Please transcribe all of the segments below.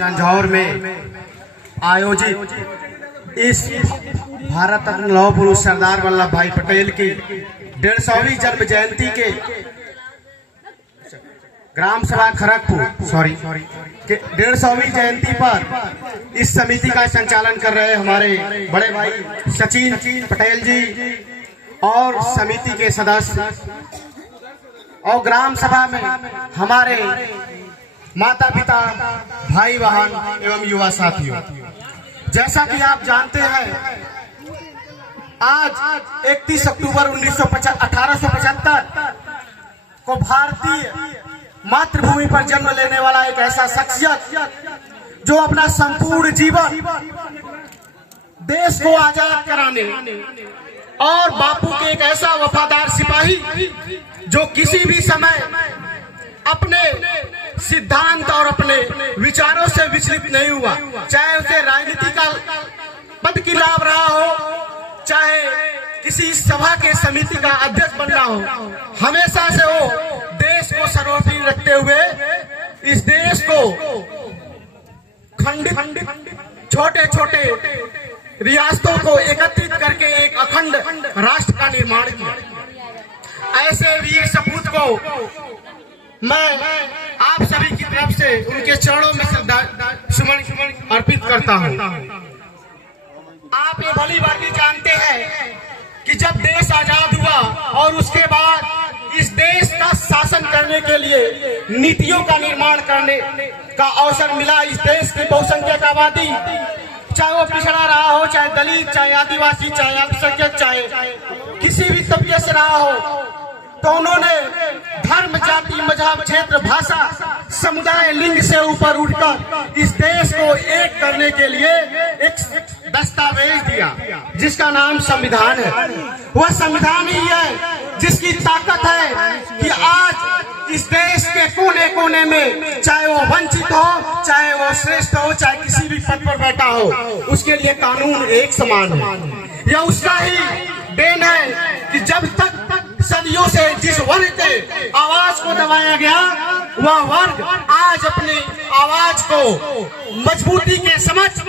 जंझौर में आयोजित इस भारत रत्न लौह पुरुष सरदार वल्लभ भाई पटेल की 150वीं जन्म जयंती के ग्राम सभा खड़गपुर के 150वीं जयंती पर इस समिति का संचालन कर रहे हमारे बड़े भाई सचिन पटेल जी और समिति के सदस्य और ग्राम सभा में हमारे माता पिता, भाई बहन एवं युवा साथियों, जैसा कि आप जानते हैं आज 31 अक्टूबर 1875 को भारतीय मातृभूमि पर जन्म लेने वाला एक ऐसा शख्सियत जो अपना संपूर्ण जीवन देश को आजाद कराने और बापू के एक ऐसा वफादार सिपाही जो किसी भी समय अपने सिद्धांत और अपने विचारों से विचलित नहीं हुआ, चाहे उसे राजनीति का पद की लाभ रहा हो, चाहे किसी सभा के समिति का अध्यक्ष बनना हो, हमेशा से वो देश को सर्वोपरि रखते हुए इस देश को खंडित छोटे छोटे रियासतों को एकत्रित करके एक अखंड राष्ट्र का निर्माण किया। ऐसे वीर सपूत को मैं आप सभी की तरफ से उनके चरणों में श्रद्धासुमन अर्पित करता हूं। आप ये भली भांति जानते हैं कि जब देश आजाद हुआ और उसके बाद इस देश का शासन करने के लिए नीतियों का निर्माण करने का अवसर मिला, इस देश की बहुसंख्यक आबादी, चाहे वो पिछड़ा रहा हो, चाहे दलित, चाहे आदिवासी, चाहे अल्पसंख्यक, चाहे किसी भी तबके से रहा हो, तो उन्होंने धर्म, जाति, मजहब, क्षेत्र, भाषा, समुदाय, लिंग से ऊपर उठकर इस देश को एक करने के लिए एक दस्तावेज दिया जिसका नाम संविधान है। वह संविधान ही है जिसकी ताकत है कि आज इस देश के कोने कोने में, चाहे वो वंचित हो, चाहे वो श्रेष्ठ हो, चाहे किसी भी पद पर बैठा हो, उसके लिए कानून एक समान है। यह उसका ही देन है कि जब तक सदियों से जिस वर्ग के आवाज को दबाया गया, वह वर्ग आज अपनी आवाज को मजबूती के समक्ष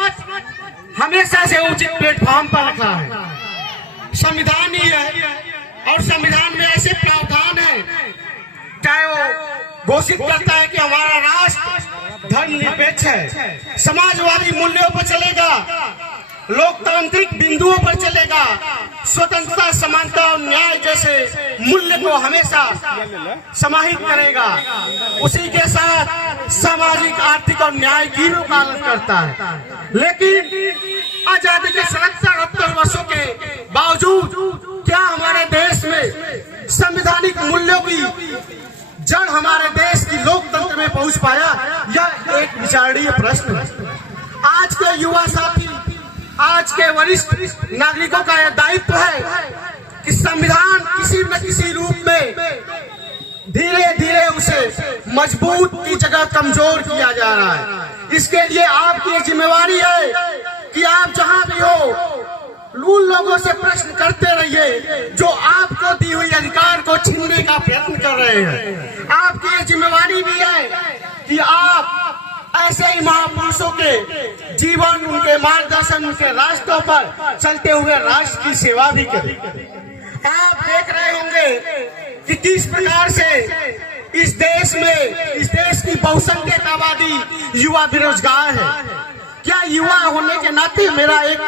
हमेशा से उचित प्लेटफॉर्म पर रखा है। संविधान ही है और संविधान में ऐसे प्रावधान है, चाहे वो घोषित करता है कि हमारा राष्ट्र धर्मनिरपेक्ष है, समाजवादी मूल्यों पर चलेगा, लोकतांत्रिक बिंदुओं पर चलेगा, स्वतंत्रता, समानता और न्याय जैसे मूल्य को हमेशा समाहित करेगा, उसी के साथ सामाजिक, आर्थिक और न्याय की पालन करता है। लेकिन आजादी के 77 वर्षों के बावजूद क्या हमारे देश में संवैधानिक मूल्यों की जड़ हमारे देश की लोकतंत्र में पहुंच पाया? यह एक विचारणीय प्रश्न है। आज के युवा साथी, आज के वरिष्ठ नागरिकों का यह दायित्व है कि संविधान किसी न किसी रूप में धीरे धीरे उसे मजबूत की जगह कमजोर किया जा रहा है। इसके लिए आपकी जिम्मेवारी है कि आप जहां भी हो उन लोगों से प्रश्न करते रहिए जो आपको दी हुई अधिकार को छीनने का प्रयत्न कर रहे हैं। आपकी ये जिम्मेवारी भी है कि आप ऐसे ही महापुरुषों के जीवन, उनके मार्गदर्शन, उनके रास्तों पर चलते हुए राष्ट्र की सेवा भी करें। आप देख रहे होंगे कि किस प्रकार से इस देश में, इस देश की बहुसंख्यक आबादी युवा बेरोजगार है। क्या युवा होने के नाते मेरा एक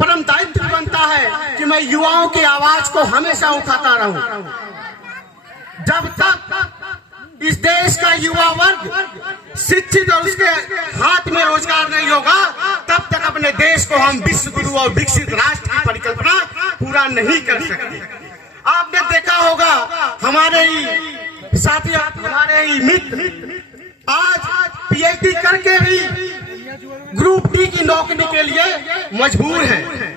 परम दायित्व बनता है कि मैं युवाओं की आवाज को हमेशा उठाता रहूं। जब तक इस देश का युवा वर्ग शिक्षित और उसके हाथ में रोजगार नहीं होगा, तब तक अपने देश को हम विश्व गुरु और विकसित राष्ट्र की परिकल्पना पूरा नहीं कर सकते। आपने देखा होगा हमारे ही साथी, हमारे ही मित्र आज पीएचडी करके भी ग्रुप डी की नौकरी के लिए मजबूर हैं।